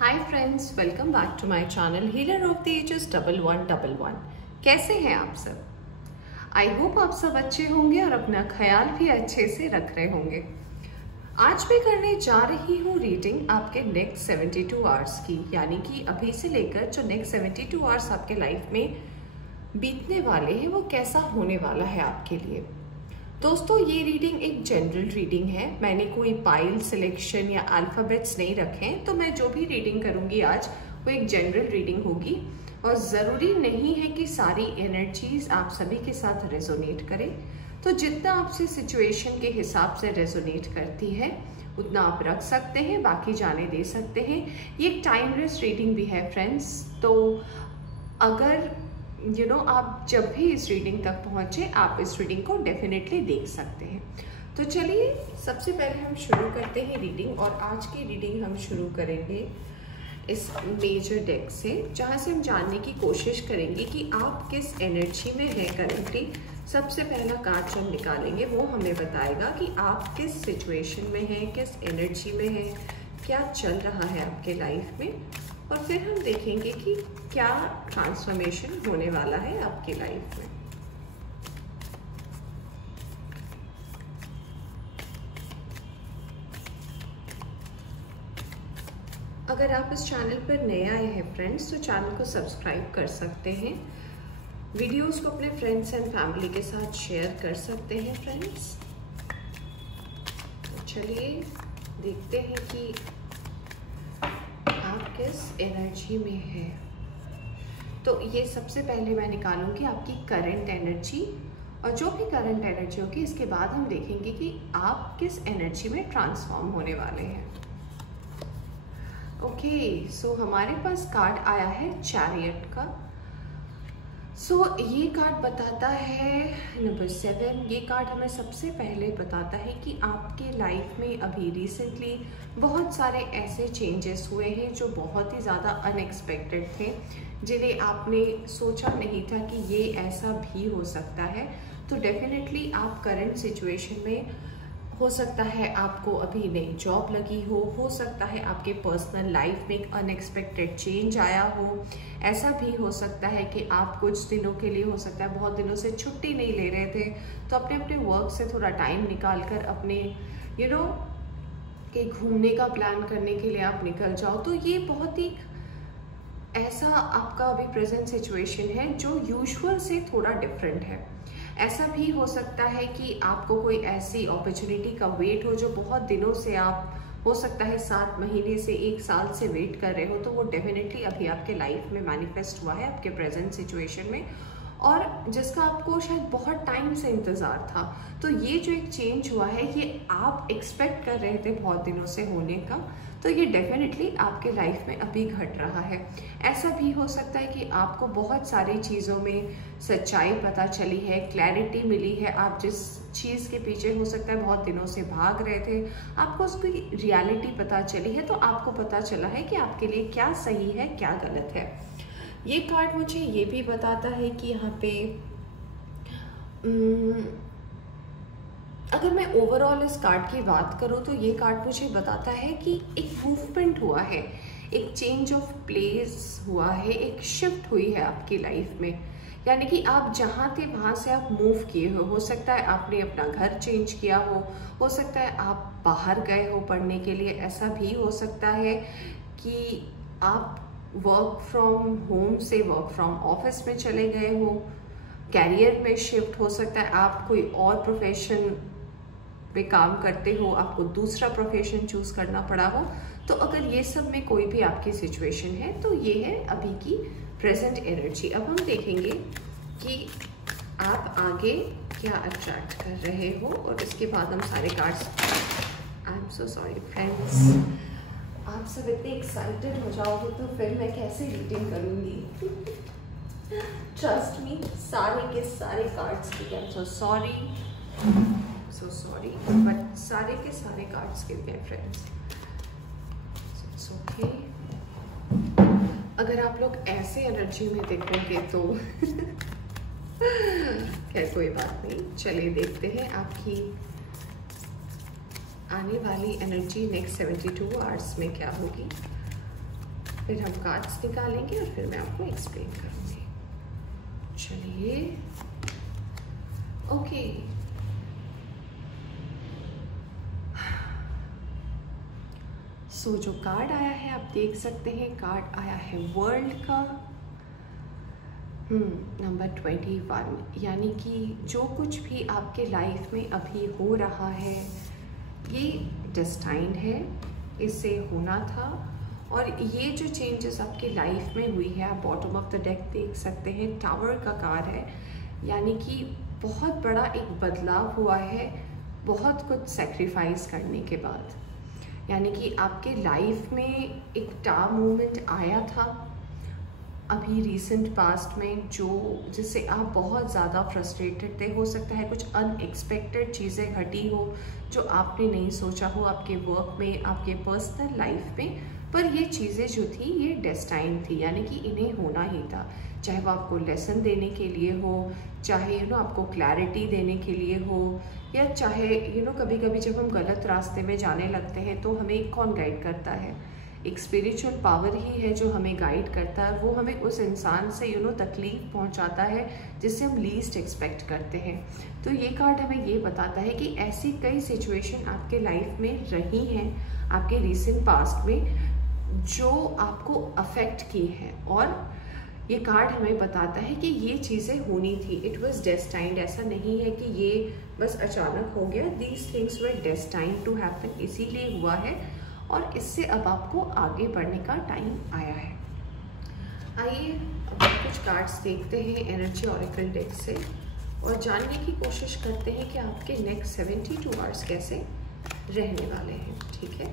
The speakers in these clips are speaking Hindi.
Hi friends, welcome back to my channel healer of the ages 1111। कैसे हैं आप सब? आई होप आप सब अच्छे होंगे और अपना ख्याल भी अच्छे से रख रहे होंगे। आज मैं करने जा रही हूँ रीडिंग आपके नेक्स्ट 72 आवर्स की, यानी कि अभी से लेकर जो नेक्स्ट 72 आवर्स आपके लाइफ में बीतने वाले हैं वो कैसा होने वाला है आपके लिए। दोस्तों, ये रीडिंग एक जनरल रीडिंग है। मैंने कोई पाइल सिलेक्शन या अल्फाबेट्स नहीं रखे हैं, तो मैं जो भी रीडिंग करूंगी आज वो एक जनरल रीडिंग होगी और ज़रूरी नहीं है कि सारी एनर्जीज आप सभी के साथ रेजोनेट करें। तो जितना आपसे सिचुएशन के हिसाब से रेजोनेट करती है उतना आप रख सकते हैं, बाकी जाने दे सकते हैं। ये एक टाइमलेस रीडिंग भी है फ्रेंड्स, तो अगर आप जब भी इस रीडिंग तक पहुंचे आप इस रीडिंग को डेफिनेटली देख सकते हैं। तो चलिए सबसे पहले हम शुरू करते हैं रीडिंग, और आज की रीडिंग हम शुरू करेंगे इस मेजर डेक से, जहां से हम जानने की कोशिश करेंगे कि आप किस एनर्जी में हैं करंटली। सबसे पहला कार्ड जो हम निकालेंगे वो हमें बताएगा कि आप किस सिचुएशन में हैं, किस एनर्जी में हैं, क्या चल रहा है आपके लाइफ में, और फिर हम देखेंगे कि क्या ट्रांसफॉर्मेशन होने वाला है आपकी लाइफ में। अगर आप इस चैनल पर नए आए हैं फ्रेंड्स, तो चैनल को सब्सक्राइब कर सकते हैं, वीडियोस को अपने फ्रेंड्स एंड फैमिली के साथ शेयर कर सकते हैं फ्रेंड्स। तो चलिए देखते हैं कि आप किस एनर्जी में है। तो ये सबसे पहले मैं निकालूंगी आपकी करंट एनर्जी, और जो भी करंट एनर्जी होगी इसके बाद हम देखेंगे कि आप किस एनर्जी में ट्रांसफॉर्म होने वाले हैं। ओके, सो हमारे पास कार्ड आया है चैरियट का। सो ये कार्ड बताता है नंबर 7। ये कार्ड हमें सबसे पहले बताता है कि आपके लाइफ में अभी रिसेंटली बहुत सारे ऐसे चेंजेस हुए हैं जो बहुत ही ज़्यादा अनएक्सपेक्टेड थे, जिन्हें आपने सोचा नहीं था कि ये ऐसा भी हो सकता है। तो डेफिनेटली आप करंट सिचुएशन में हो सकता है आपको अभी नई जॉब लगी हो सकता है आपके पर्सनल लाइफ में एक अनएक्सपेक्टेड चेंज आया हो, ऐसा भी हो सकता है कि आप कुछ दिनों के लिए, हो सकता है बहुत दिनों से छुट्टी नहीं ले रहे थे, तो अपने वर्क से थोड़ा टाइम निकाल कर अपने कि घूमने का प्लान करने के लिए आप निकल जाओ। तो ये बहुत ही ऐसा आपका अभी प्रेजेंट सिचुएशन है जो यूजुअल से थोड़ा डिफरेंट है। ऐसा भी हो सकता है कि आपको कोई ऐसी अपॉर्चुनिटी का वेट हो जो बहुत दिनों से आप, हो सकता है 7 महीने से 1 साल से वेट कर रहे हो, तो वो डेफिनेटली अभी आपके लाइफ में मैनिफेस्ट हुआ है आपके प्रेजेंट सिचुएशन में, और जिसका आपको शायद बहुत टाइम से इंतज़ार था। तो ये जो एक चेंज हुआ है ये आप एक्सपेक्ट कर रहे थे बहुत दिनों से होने का, तो ये डेफिनेटली आपके लाइफ में अभी घट रहा है। ऐसा भी हो सकता है कि आपको बहुत सारी चीज़ों में सच्चाई पता चली है, क्लैरिटी मिली है। आप जिस चीज़ के पीछे हो सकता है बहुत दिनों से भाग रहे थे, आपको उसकी रियलिटी पता चली है, तो आपको पता चला है कि आपके लिए क्या सही है क्या गलत है। ये कार्ड मुझे ये भी बताता है कि यहाँ पे अगर मैं ओवरऑल इस कार्ड की बात करूँ तो ये कार्ड मुझे बताता है कि एक मूवमेंट हुआ है, एक चेंज ऑफ प्लेस हुआ है, एक शिफ्ट हुई है आपकी लाइफ में। यानी कि आप जहाँ थे वहाँ से आप मूव किए हो सकता है आपने अपना घर चेंज किया हो सकता है आप बाहर गए हो पढ़ने के लिए, ऐसा भी हो सकता है कि आप वर्क फ्रॉम होम से वर्क फ्रॉम ऑफिस में चले गए हो, कैरियर में शिफ्ट हो सकता है, आप कोई और प्रोफेशन पे काम करते हो, आपको दूसरा प्रोफेशन चूज करना पड़ा हो। तो अगर ये सब में कोई भी आपकी सिचुएशन है तो ये है अभी की प्रेजेंट एनर्जी। अब हम देखेंगे कि आप आगे क्या अट्रैक्ट कर रहे हो, और इसके बाद हम सारे cards, I am so sorry friends, आप सब इतने एक्साइटेड हो जाओगे तो फिर मैं कैसे रीडिंग करूँगी। ट्रस्ट मी, सारे के सारे कार्ड्स की, I am so sorry but सारे के सारे कार्ड्स गिर गए फ्रेंड्स। It's okay. अगर आप लोग ऐसे एनर्जी में देखोगे तो खैर कोई बात नहीं। चलिए देखते हैं आपकी आने वाली एनर्जी नेक्स्ट 72 आवर्स में क्या होगी। फिर हम कार्ड्स निकालेंगे और फिर मैं आपको एक्सप्लेन करूँगी। चलिए, ओके। सो जो कार्ड आया है आप देख सकते हैं, कार्ड आया है वर्ल्ड का नंबर 21, यानी कि जो कुछ भी आपके लाइफ में अभी हो रहा है ये डेस्टाइन्ड है, इससे होना था। और ये जो चेंजेस आपकी लाइफ में हुई है, आप बॉटम ऑफ द डेक देख सकते हैं, टावर का कार्ड है, यानी कि बहुत बड़ा एक बदलाव हुआ है बहुत कुछ सेक्रीफाइस करने के बाद। यानी कि आपके लाइफ में एक टावर मोमेंट आया था अभी रिसेंट पास्ट में, जो जिससे आप बहुत ज़्यादा फ्रस्ट्रेटेड थे। हो सकता है कुछ अनएक्सपेक्टेड चीज़ें घटी हो जो आपने नहीं सोचा हो आपके वर्क में, आपके पर्सनल लाइफ में, पर ये चीज़ें जो थी ये डेस्टाइन थी, यानी कि इन्हें होना ही था। चाहे वो आपको लेसन देने के लिए हो, चाहे आपको क्लैरिटी देने के लिए हो, या चाहे कभी कभी जब हम गलत रास्ते में जाने लगते हैं तो हमें कौन गाइड करता है? एक स्पिरिचुअल पावर ही है जो हमें गाइड करता है। वो हमें उस इंसान से तकलीफ पहुंचाता है जिससे हम लीस्ट एक्सपेक्ट करते हैं। तो ये कार्ड हमें ये बताता है कि ऐसी कई सिचुएशन आपके लाइफ में रही हैं आपके रिसेंट पास्ट में जो आपको अफेक्ट की है, और ये कार्ड हमें बताता है कि ये चीज़ें होनी थी। It was destined. ऐसा नहीं है कि ये बस अचानक हो गया। These things were destined to happen, इसीलिए हुआ है और इससे अब आपको आगे बढ़ने का टाइम आया है। आइए अब कुछ कार्ड्स देखते हैं एनर्जी ऑरेकल डेक से और जानने की कोशिश करते हैं कि आपके नेक्स्ट 72 आवर्स कैसे रहने वाले हैं। ठीक है,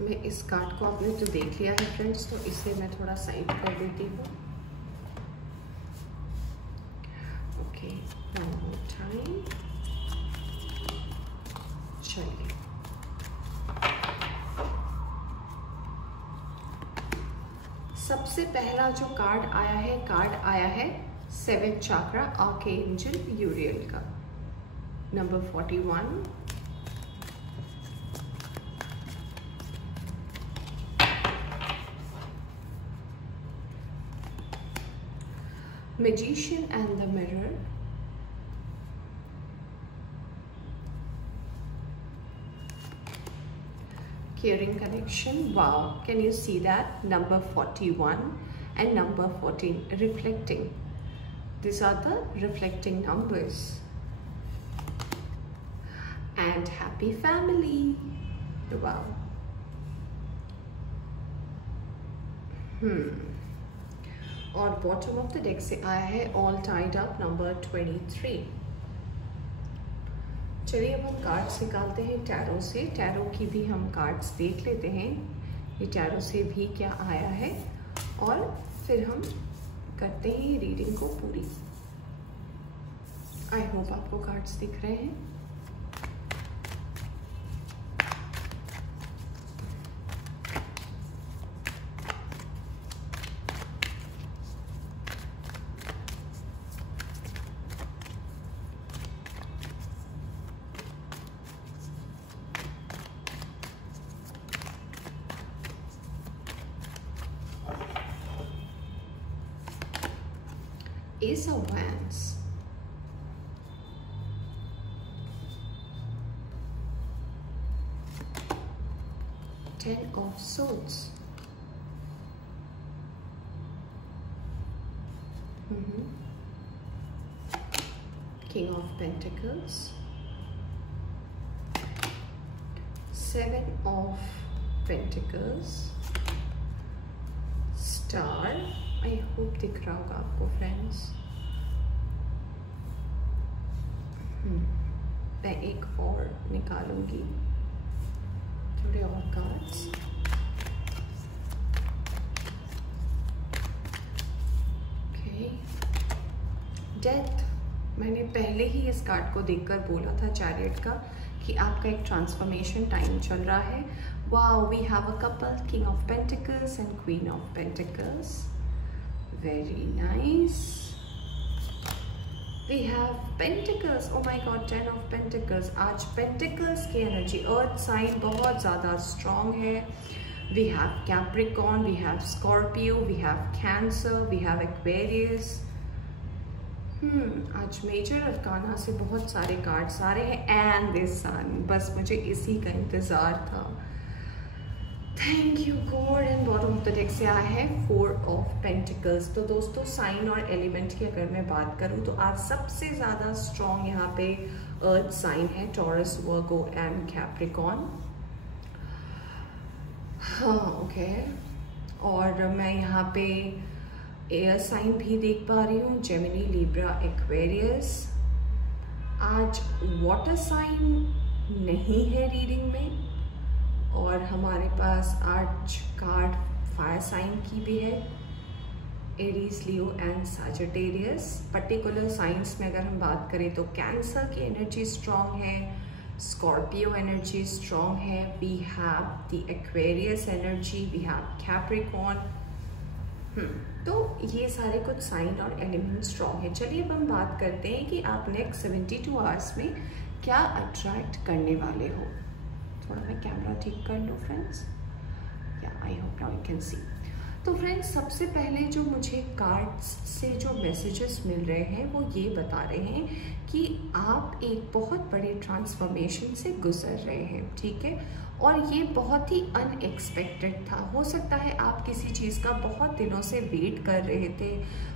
मैं इस कार्ड को आपने तो देख लिया है फ्रेंड्स, तो इसे मैं थोड़ा साइड कर देती हूँ। Okay, one more time. चलिए, सबसे पहला जो कार्ड आया है 7th चक्रा आर्कएंजल यूरियल का number 41। Magician and the Mirror, Caring Connection. Wow, can you see that? Number 41 and number 14, reflecting. These are the reflecting numbers. And happy family. Wow. और बॉटम ऑफ द डेक से आया है ऑल टाइड अप नंबर 23। चलिए अब हम कार्ड्स निकालते हैं टैरो से। टैरो की भी हम कार्ड्स देख लेते हैं, ये टैरो से भी क्या आया है, और फिर हम करते हैं रीडिंग को पूरी। आई होप आपको कार्ड्स दिख रहे हैं। Ace of Wands, Ten of Swords, King of Pentacles, Seven of Pentacles, Star। I hope दिख रहा होगा आपको फ्रेंड्स। मैं एक और निकालूंगी, थोड़े और कार्ड्स। Okay, death. मैंने पहले ही इस कार्ड को देखकर बोला था चैरियट का कि आपका एक ट्रांसफॉर्मेशन टाइम चल रहा है। Wow, we have a couple, king of pentacles and queen of pentacles. Very nice. We have pentacles, oh my god, 10 of pentacles. आज पेंटिकल्स की एनर्जी, अर्थ साइन बहुत ज़्यादा स्ट्रॉन्ग है। We have Capricorn, we have Scorpio, we have Cancer, we have Aquarius. आज मेजर अरकाना से बहुत सारे कार्ड्स आ रहे हैं एंड द सन। बस मुझे इसी का इंतज़ार था। Thank you God. And bottom of the deck से आया है 4 ऑफ पेंटिकल्स। तो दोस्तों, साइन और एलिमेंट की अगर मैं बात करूं तो आज सबसे ज़्यादा स्ट्रॉन्ग यहाँ पे अर्थ साइन है, टॉरस, वर्गो एंड कैप्रिकॉर्न। हाँ, ओके। और मैं यहाँ पे एयर साइन भी देख पा रही हूँ, जेमिनी, लिब्रा, एक्वेरियस। आज वाटर साइन नहीं है रीडिंग में, और हमारे पास आज कार्ड फायर साइन की भी है, Aries, Leo and Sagittarius. Particular signs में अगर हम बात करें तो कैंसर की एनर्जी स्ट्रॉन्ग है, स्कॉर्पियो एनर्जी स्ट्रॉन्ग है, we have the Aquarius energy, we have Capricorn. तो ये सारे कुछ साइन और एलिमेंट स्ट्रॉन्ग है। चलिए अब हम बात करते हैं कि आप नेक्स्ट 72 आवर्स में क्या अट्रैक्ट करने वाले हो। थोड़ा मैं कैमरा ठीक कर लूँ फ्रेंड्स, या I hope now you can see. तो फ्रेंड्स, सबसे पहले जो मुझे कार्ड्स से जो मैसेजेस मिल रहे हैं वो ये बता रहे हैं कि आप एक बहुत बड़े ट्रांसफॉर्मेशन से गुजर रहे हैं, ठीक है। और ये बहुत ही अनएक्सपेक्टेड था। हो सकता है आप किसी चीज़ का बहुत दिनों से वेट कर रहे थे।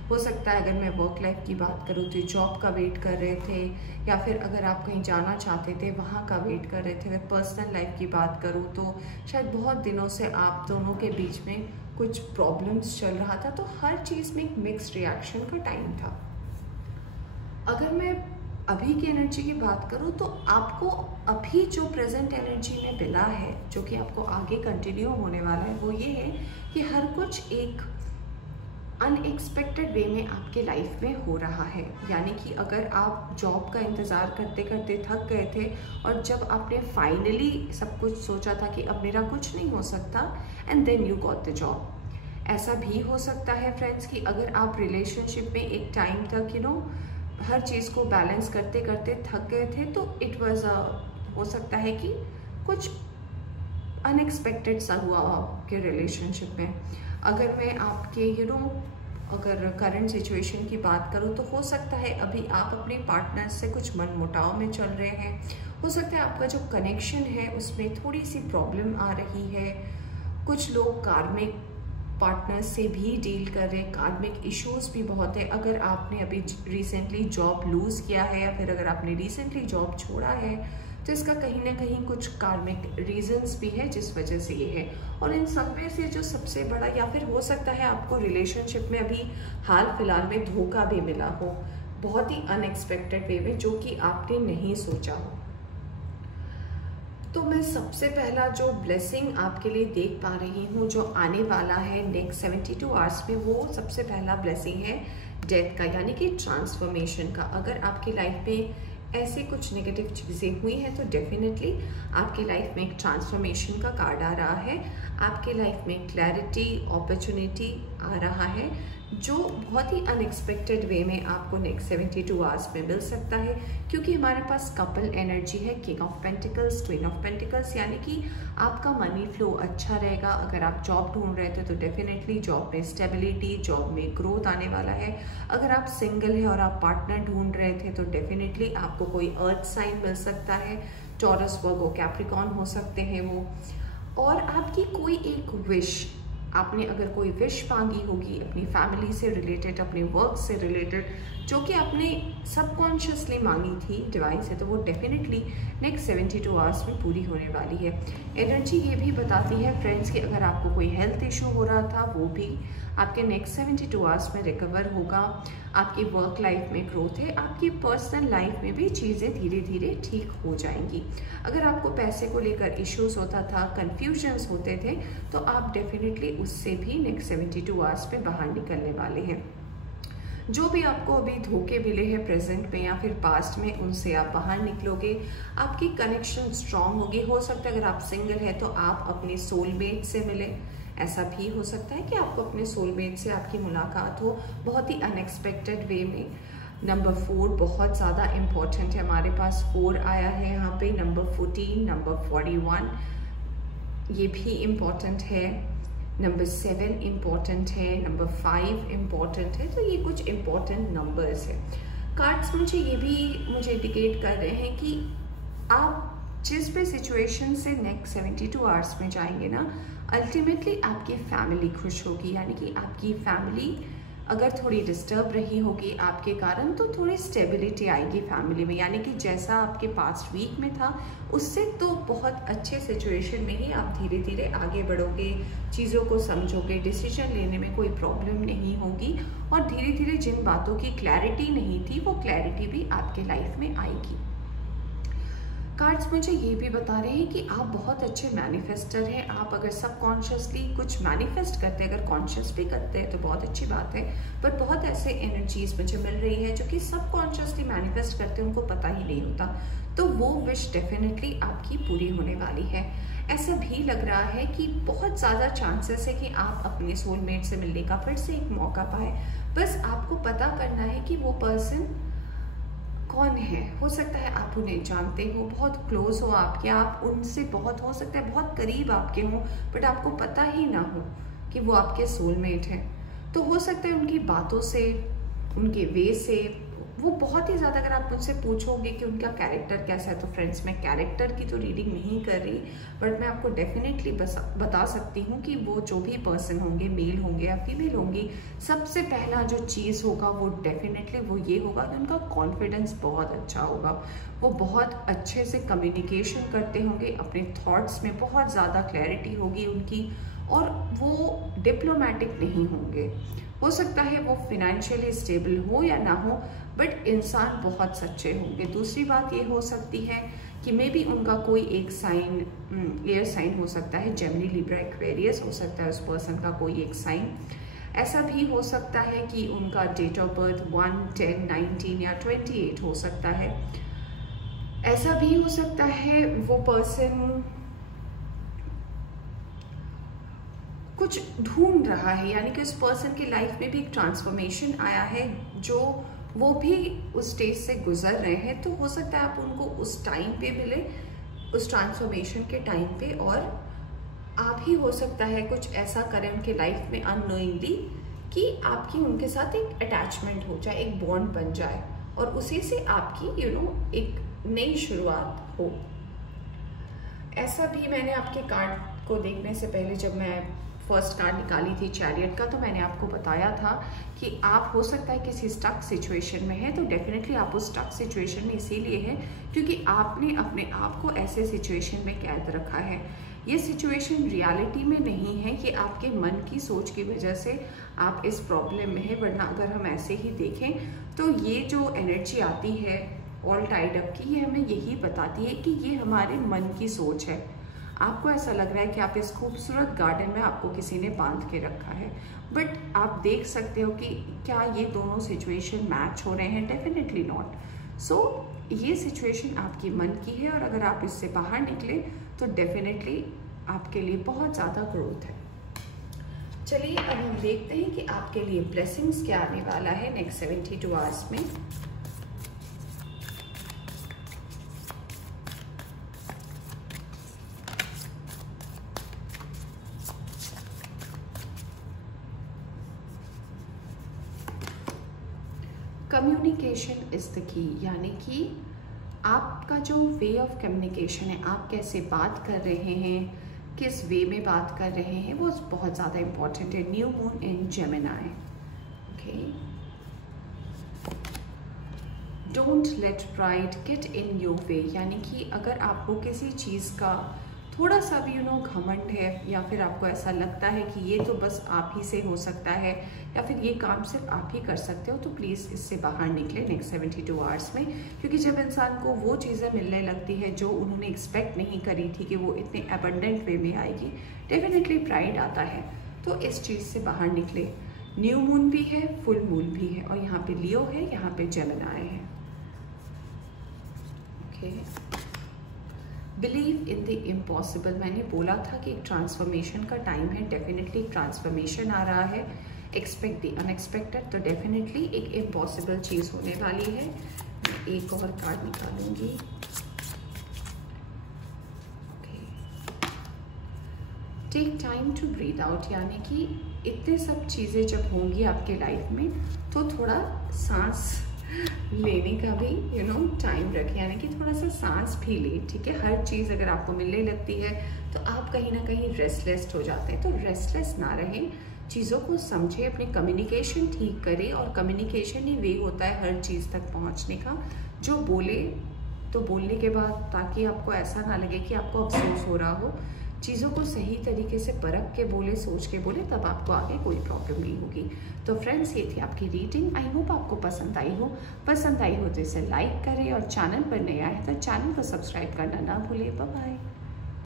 हो सकता है अगर मैं वर्क लाइफ की बात करूँ तो जॉब का वेट कर रहे थे, या फिर अगर आप कहीं जाना चाहते थे वहाँ का वेट कर रहे थे। अगर पर्सनल लाइफ की बात करूँ तो शायद बहुत दिनों से आप दोनों के बीच में कुछ प्रॉब्लम्स चल रहा था। तो हर चीज़ में एक मिक्स्ड रिएक्शन का टाइम था। अगर मैं अभी की एनर्जी की बात करूँ तो आपको अभी जो प्रेजेंट एनर्जी में मिला है, जो कि आपको आगे कंटिन्यू होने वाला है, वो ये है कि हर कुछ एक अनएक्सपेक्टेड वे में आपके लाइफ में हो रहा है। यानी कि अगर आप जॉब का इंतज़ार करते करते थक गए थे और जब आपने फाइनली सब कुछ सोचा था कि अब मेरा कुछ नहीं हो सकता, and then you got the job. ऐसा भी हो सकता है फ्रेंड्स कि अगर आप रिलेशनशिप में एक टाइम तक हर चीज़ को बैलेंस करते करते थक गए थे, तो इट वाज हो सकता है कि कुछ अनएक्सपेक्टेड सा हुआ आपके रिलेशनशिप में। अगर मैं आपके अगर करंट सिचुएशन की बात करूँ तो हो सकता है अभी आप अपने पार्टनर से कुछ मनमुटाव में चल रहे हैं। हो सकता है आपका जो कनेक्शन है उसमें थोड़ी सी प्रॉब्लम आ रही है। कुछ लोग कार्मिक पार्टनर्स से भी डील कर रहे हैं, कार्मिक इश्यूज भी बहुत है। अगर आपने अभी रिसेंटली जॉब लूज़ किया है या फिर अगर आपने रिसेंटली जॉब छोड़ा है तो इसका कहीं ना कहीं कुछ कार्मिक रीजंस भी है जिस वजह से ये है। और इन सब में से जो सबसे बड़ा, या फिर हो सकता है आपको रिलेशनशिप में अभी हाल फिलहाल में धोखा भी मिला हो, बहुत ही अनएक्सपेक्टेड वे में, जो कि आपने नहीं सोचा हो। तो मैं सबसे पहला जो ब्लेसिंग आपके लिए देख पा रही हूँ जो आने वाला है नेक्स्ट 72 आवर्स में, वो सबसे पहला ब्लेसिंग है डेथ का, यानी कि ट्रांसफॉर्मेशन का। अगर आपकी लाइफ में ऐसे कुछ नेगेटिव चीज़ें हुई हैं तो डेफिनेटली आपके लाइफ में एक ट्रांसफॉर्मेशन का कार्ड आ रहा है। आपके लाइफ में क्लैरिटी, अपॉर्चुनिटी आ रहा है, जो बहुत ही अनएक्सपेक्टेड वे में आपको नेक्स्ट 72 आवर्स में मिल सकता है। क्योंकि हमारे पास कपल एनर्जी है, king of pentacles, queen of pentacles, यानी कि आपका मनी फ्लो अच्छा रहेगा। अगर आप जॉब ढूंढ रहे थे तो डेफिनेटली जॉब में स्टेबिलिटी, जॉब में ग्रोथ आने वाला है। अगर आप सिंगल है और आप पार्टनर ढूंढ रहे थे तो डेफिनेटली आपको कोई अर्थ साइन मिल सकता है, टॉरस, वर्गो, कैप्रिकॉर्न हो सकते हैं वो। और आपकी कोई एक विश, आपने अगर कोई विश मांगी होगी अपनी फैमिली से रिलेटेड, अपने वर्क से रिलेटेड, जो कि आपने सबकॉन्शियसली मांगी थी डिवाइन से, तो वो डेफिनेटली नेक्स्ट 72 आवर्स में पूरी होने वाली है। एनर्जी ये भी बताती है फ्रेंड्स कि अगर आपको कोई हेल्थ इशू हो रहा था वो भी आपके नेक्स्ट 72 आवर्स में रिकवर होगा। आपकी वर्क लाइफ में ग्रोथ है, आपकी पर्सनल लाइफ में भी चीज़ें धीरे धीरे ठीक हो जाएंगी। अगर आपको पैसे को लेकर इश्यूज होता था, कन्फ्यूजन्स होते थे, तो आप डेफिनेटली उससे भी नेक्स्ट 72 आवर्स में बाहर निकलने वाले हैं। जो भी आपको अभी धोखे मिले हैं प्रेजेंट में या फिर पास्ट में, उनसे आप बाहर निकलोगे, आपकी कनेक्शन स्ट्रांग होगी। हो सकता है अगर आप सिंगल है तो आप अपने सोलमेट से मिले, ऐसा भी हो सकता है कि आपको अपने सोलमेट से आपकी मुलाकात हो बहुत ही अनएक्सपेक्टेड वे में। नंबर 4 बहुत ज़्यादा इम्पॉर्टेंट है, हमारे पास 4 आया है यहाँ पे। नंबर 14, नंबर 41 ये भी इम्पॉर्टेंट है। नंबर 7 इम्पॉर्टेंट है, नंबर 5 इम्पॉर्टेंट है। तो ये कुछ इम्पॉर्टेंट नंबर्स है। कार्ड्स मुझे इंडिकेट कर रहे हैं कि आप जिस भी सिचुएशन से नेक्स्ट 72 आवर्स में जाएंगे ना, अल्टीमेटली आपकी फैमिली खुश होगी। यानी कि आपकी फैमिली अगर थोड़ी डिस्टर्ब रही होगी आपके कारण, तो थोड़ी स्टेबिलिटी आएगी फैमिली में। यानी कि जैसा आपके पास्ट वीक में था उससे तो बहुत अच्छे सिचुएशन में ही आप धीरे धीरे आगे बढ़ोगे, चीज़ों को समझोगे, डिसीजन लेने में कोई प्रॉब्लम नहीं होगी और धीरे धीरे जिन बातों की क्लैरिटी नहीं थी वो क्लैरिटी भी आपके लाइफ में आएगी। कार्ड्स मुझे ये भी बता रहे हैं कि आप बहुत अच्छे मैनिफेस्टर हैं। आप अगर सबकॉन्शियसली कुछ मैनिफेस्ट करते हैं, अगर कॉन्शियसली करते हैं तो बहुत अच्छी बात है, पर बहुत ऐसे एनर्जीज मुझे मिल रही है जो कि सबकॉन्शियसली मैनिफेस्ट करते हैं, उनको पता ही नहीं होता। तो वो विश डेफिनेटली आपकी पूरी होने वाली है। ऐसा भी लग रहा है कि बहुत ज़्यादा चांसेस है कि आप अपने सोलमेट से मिलने का फिर से एक मौका पाए। बस आपको पता करना है कि वो पर्सन कौन है। हो सकता है आप उन्हें जानते हो, बहुत क्लोज हो आपके, आप उनसे बहुत हो सकता है बहुत करीब आपके हो, बट आपको पता ही ना हो कि वो आपके सोलमेट हैं। तो हो सकता है उनकी बातों से, उनके वे से, वो बहुत ही ज़्यादा, अगर आप मुझसे पूछोगे कि उनका कैरेक्टर कैसा है, तो फ्रेंड्स मैं कैरेक्टर की तो रीडिंग नहीं कर रही, बट मैं आपको डेफिनेटली बता सकती हूँ कि वो जो भी पर्सन होंगे, मेल होंगे या फीमेल होंगी, सबसे पहला जो चीज़ होगा वो डेफिनेटली वो ये होगा कि उनका कॉन्फिडेंस बहुत अच्छा होगा। वो बहुत अच्छे से कम्युनिकेशन करते होंगे, अपने थॉट्स में बहुत ज़्यादा क्लैरिटी होगी उनकी, और वो डिप्लोमेटिक नहीं होंगे। हो सकता है वो फाइनेंशियली स्टेबल हो या ना हो, बट इंसान बहुत सच्चे होंगे। दूसरी बात ये हो सकती है कि मे बी उनका कोई एक साइन, एयर साइन हो सकता है, जेमिनी, लिब्रा, एक्वेरियस हो सकता है उस पर्सन का कोई एक साइन। ऐसा भी हो सकता है कि उनका डेट ऑफ बर्थ 1, 10, 19 या 28 हो सकता है। ऐसा भी हो सकता है वो पर्सन कुछ ढूंढ रहा है, यानी कि उस पर्सन की लाइफ में भी एक ट्रांसफॉर्मेशन आया है, जो वो भी उस स्टेज से गुजर रहे हैं। तो हो सकता है आप उनको उस टाइम पे मिले, उस ट्रांसफॉर्मेशन के टाइम पे, और आप ही हो सकता है कुछ ऐसा करें उनके लाइफ में अननोइंगली कि आपकी उनके साथ एक अटैचमेंट हो जाए, एक बॉन्ड बन जाए, और उसी से आपकी एक नई शुरुआत हो। ऐसा भी मैंने आपके कार्ड को देखने से पहले, जब मैं फर्स्ट कार्ड निकाली थी चैरियट का, तो मैंने आपको बताया था कि आप हो सकता है किसी स्टक सिचुएशन में है। तो डेफिनेटली आप उस स्टक सिचुएशन में इसीलिए हैं क्योंकि आपने अपने आप को ऐसे सिचुएशन में कैद रखा है। ये सिचुएशन रियलिटी में नहीं है, कि आपके मन की सोच की वजह से आप इस प्रॉब्लम में है। वरना अगर हम ऐसे ही देखें तो ये जो एनर्जी आती है ऑल टाइड अप की, ये हमें यही बताती है कि ये हमारे मन की सोच है। आपको ऐसा लग रहा है कि आप इस खूबसूरत गार्डन में आपको किसी ने बांध के रखा है, बट आप देख सकते हो कि क्या ये दोनों सिचुएशन मैच हो रहे हैं? Definitely not. सो ये सिचुएशन आपकी मन की है, और अगर आप इससे बाहर निकले तो डेफिनेटली आपके लिए बहुत ज़्यादा ग्रोथ है। चलिए अब हम देखते हैं कि आपके लिए ब्लेसिंग्स क्या आने वाला है नेक्स्ट 72 आवर्स में। कम्युनिकेशन इज द की, यानी कि आपका जो वे ऑफ कम्युनिकेशन है, आप कैसे बात कर रहे हैं, किस वे में बात कर रहे हैं, वो बहुत ज़्यादा इम्पॉर्टेंट है। New moon in Gemini, okay. Don't let pride get in your way, यानी कि अगर आपको किसी चीज़ का थोड़ा सा भी घमंड है, या फिर आपको ऐसा लगता है कि ये तो बस आप ही से हो सकता है, या फिर ये काम सिर्फ आप ही कर सकते हो, तो प्लीज़ इससे बाहर निकले नेक्स्ट 72 आवर्स में। क्योंकि जब इंसान को वो चीज़ें मिलने लगती है जो उन्होंने एक्सपेक्ट नहीं करी थी कि वो इतने एबंडेंट वे में आएगी, डेफिनेटली प्राइड आता है। तो इस चीज़ से बाहर निकले। न्यू मून भी है, फुल मून भी है, और यहाँ पे लियो है, यहाँ पे जेमिनी है। Okay, believe in the impossible. मैंने बोला था कि एक ट्रांसफॉर्मेशन का टाइम है, डेफिनेटली ट्रांसफॉर्मेशन आ रहा है। एक्सपेक्ट द अनएक्सपेक्टेड, तो डेफिनेटली एक इम्पॉसिबल चीज़ होने वाली है। मैं एक और कार्ड निकालूंगी। Take time to breathe out, यानी कि इतने सब चीज़ें जब होंगी आपके लाइफ में तो थोड़ा सांस लेने का भी टाइम रखें, यानी कि थोड़ा सा सांस भी ले, ठीक है। हर चीज़ अगर आपको मिलने लगती है तो आप कहीं ना कहीं रेस्टलेस हो जाते हैं, तो रेस्टलेस ना रहें, चीज़ों को समझें, अपने कम्युनिकेशन ठीक करें। और कम्युनिकेशन ही वे होता है हर चीज़ तक पहुंचने का। जो बोले तो बोलने के बाद, ताकि आपको ऐसा ना लगे कि आपको अफसोस हो रहा हो, चीज़ों को सही तरीके से परख के बोले, सोच के बोले, तब आपको आगे कोई प्रॉब्लम नहीं होगी। तो फ्रेंड्स, ये थी आपकी रीडिंग। आई होप आपको पसंद आई हो। पसंद आई हो तो इसे लाइक करें, और चैनल पर नया है तो चैनल को सब्सक्राइब करना ना भूलें। Bye bye.